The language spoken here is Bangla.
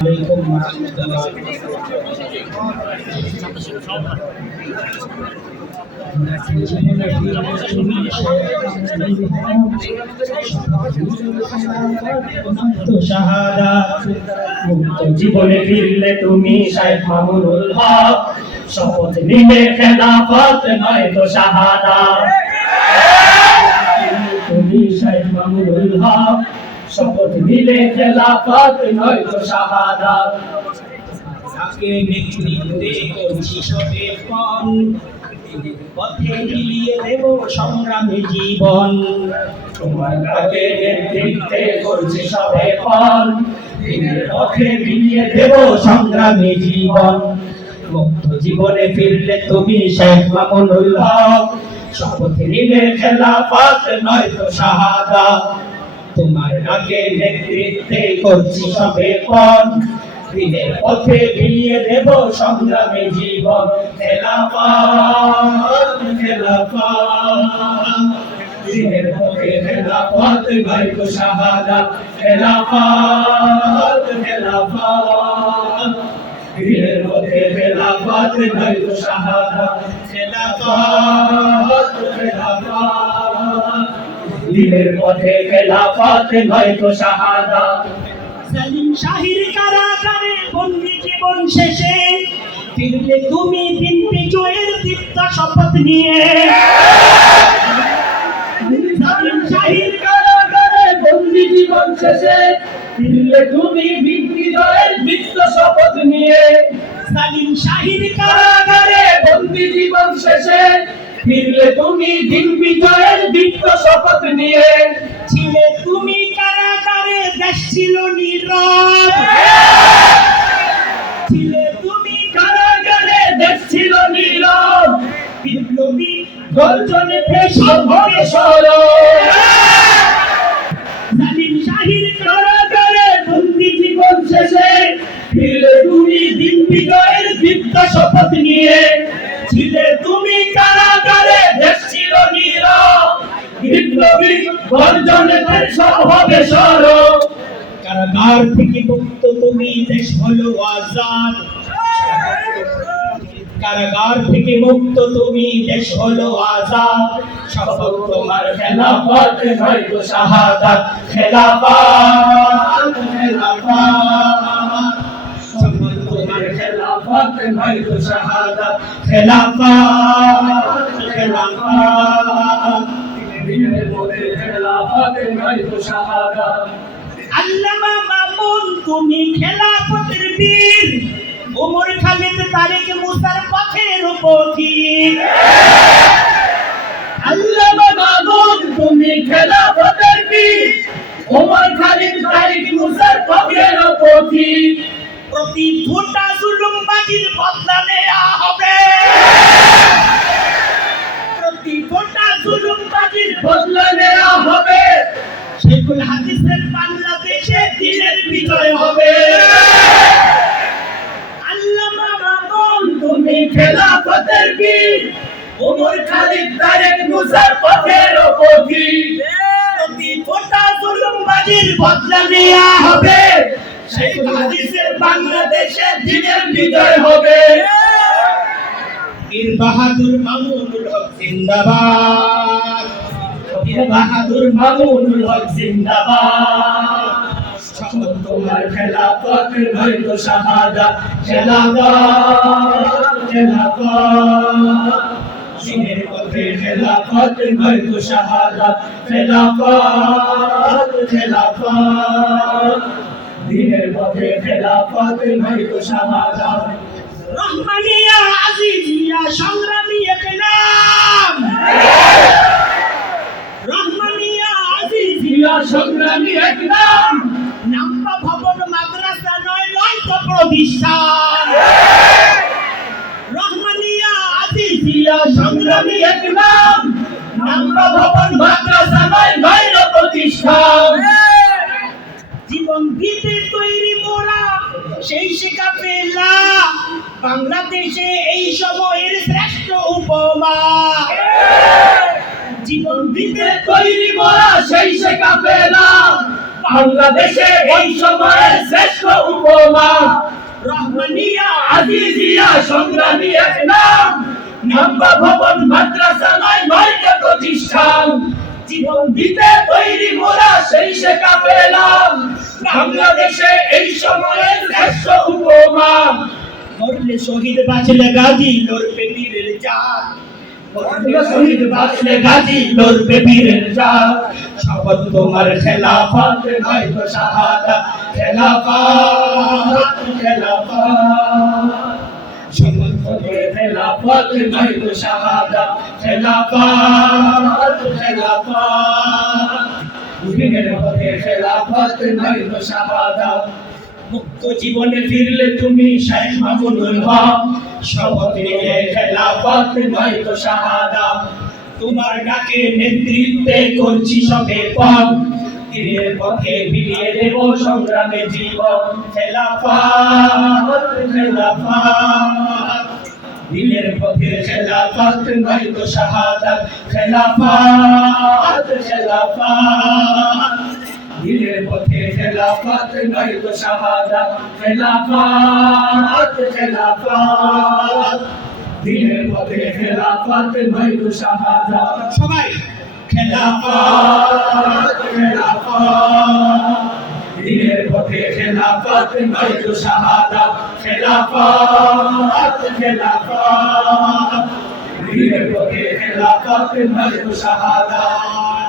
জীবনে ফিরলে তুমি শাইখ মামুনুল হক, শপথ নিলে খেলাফত নয় তো শাহাদাত। তুমি শাইখ মামুনুল হক, শপথ নিলে খেলাফত নয় তো শাহাদাত। তাকে নেতৃত্বে করছি সবে পণ, পথে মিলিয়ে দেব সংগ্রামী জীবন। তোমার তাকে নেতৃত্বে করছি সবে পণ, পথে মিলিয়ে দেব সংগ্রামী জীবন। মুক্ত জীবনে ফিরলে তুমি শাইখ মামুনুল হক, শপথ নিলে খেলাফত নয় তো শাহাদাত। তোমার তাকে নেতৃত্বে করছি সবে পণ, দিনের পথে মিলিয়ে দেব সংগ্রামী জীবন। খেলাফত খেলাফত, দিনের পথে খেলাফত নয় তো শাহাদাত। খেলাফত খেলাফত, দিনের পথে খেলাফত নয় তো শাহাদাত। খেলাফত খেলাফত, দিনের পথে খেলাফত নয় তো শাহাদাত। সেলিম শাহির কারাগারে বন্দী জীবন শেষে ফিরলে তুমি দিন বিজয়ের দীপ্ত শপথ নিয়ে। সেলিম শাহির কারাগারে বন্দী জীবন শেষে ফিরলে তুমি দিন বিজয়ের দীপ্ত শপথ নিয়ে। সেলিম শাহির কারাগারে বন্দী জীবন শেষে ফিরলে তুমি দিন বিজয়ের দীপ্ত শপথ নিয়ে। ছিলে তুমি কারাগারে, দেশ ছিল নীরব। ছিলে তুমি কারাগারে, দেশ ছিল নীরব। বিপ্লবী গর্জনে ফেসব হবে সরব। সেলিম শাহির কারাগারে বন্দী জীবন শেষে ফিরলে তুমি দিন বিজয়ের দীপ্ত শপথ নিয়ে। ছিলে তুমি কারাগারে, দেশ ছিল নীরব। বিপ্লবী গর্জনে ফেসব হবে সরব। কারাগার থেকে মুক্ত তুমি, দেশ হলো আজাদ। কারাগার থেকে মুক্ত তুমি, দেশ হলো আজাদ। শপথ তোমার খেলাফত নয় তো শাহাদাত। খেলাফত খেলাফত, শপথ তোমার খেলাফত নয় তো শাহাদাত। খেলাফত খেলাফত, দিনের পথে খেলাফত নয় তো শাহাদাত। আল্লামা মামুন তুমি খেলাফতের বীর, ওমর খালিদ তারেক মুসার পথের পথিক। আল্লামা মামুন তুমি খেলাফতের বীর, ওমর খালিদ তারেক মুসার পথের পথিক। প্রতি ফোঁটা জুলুমবাজির বদলা নেওয়া হবে। প্রতি ফোঁটা জুলুমবাজির বদলা নেওয়া হবে। শেখুল হাদিসের বাংলাদেশে দিনের বিজয় হবে। আল্লামা মামুন তুমি খেলাফতের বীর, ওমর খালিদ তারেক মুসার পথের পথিক। প্রতি ফোঁটা জুলুমবাজির বদলা নেওয়া হবে। শেখুল হাদিসের বাংলাদেশে দিনের বিজয় হবে। বীর বাহাদুর মামুনুল হক জিন্দাবাদ। বীর বাহাদুর মামুনুল হক জিন্দাবাদ। শপথ তোমার খেলাফত নয় তো শাহাদাত। খেলাফত খেলাফত, দিনের পথে খেলাফত নয় তো শাহাদাত। খেলাফত খেলাফত, দিনের পথে খেলাফত নয় তো শাহাদাত। রহমানিয়া আজিজিয়া সংগ্রামী এক নাম। রহমানিয়া আজিজিয়া সংগ্রামী এক নাম। নামটা ভবন মাদ্রাসা নয়, নয় তো প্রতিষ্ঠান। রহমানিয়া আজিজিয়া সংগ্রামী এক নাম। নামটা ভবন মাদ্রাসা নয়, নয় তো প্রতিষ্ঠান। জীবন দিতে তৈরি মোরা সেই শেখা পেলা, বাংলাদেশে এই সময়ের শ্রেষ্ঠ উপমা। জীবন দিতে তৈরি মোরা সেই শেখা পেলা, বাংলাদেশে ওই সময়ের শ্রেষ্ঠ উপমা রহমানিয়া আজিজিয়া সংগ্রামী এক নাম নাম্বা ভবন মাদ্রাসা নয়টা প্রতিষ্ঠান জীবন দিতে তৈরি মোরা সেই সে কাফেলাম বাংলাদেশে এই সময়ের শ্রেষ্ঠ উপমা মরলে শহীদ বাঁচলে গাজী লড়বে বীরের জাত শহীদ বাঁচলে গাজী লড়বে বীরের জাত শপথ তোমার খেলাফত নয়তো শাহাদাত খেলাফত শপথ তোমার খেলাফত নয়তো শাহাদাত খেলাফত দিনের পথে খেলাফত নয়তো শাহাদাত মুক্ত জীবনে ফিরলে তুমি শেখ মামুনুল হক শপথ নিয়ে খেলাফত নয়তো শাহাদাত তোমার ডাকে নেতৃত্বে করছি সবে পথ দিনের পথে বিলিয়ে দেব সংগ্রামে জীবন খেলাফত দিনের পথে খেলাফত নয়তো শাহাদাত খেলাফত দিনের পথে খেলাফত নয়তো শাহাদাত খেলাফত দিনের পথে খেলাফত নয়তো শাহাদাত সবাই খেলাফত দিনের পথে খেলাফত নয়তো শাহাদাত খেলাফত দিনের পথে খেলাফত নয়তো শাহাদাত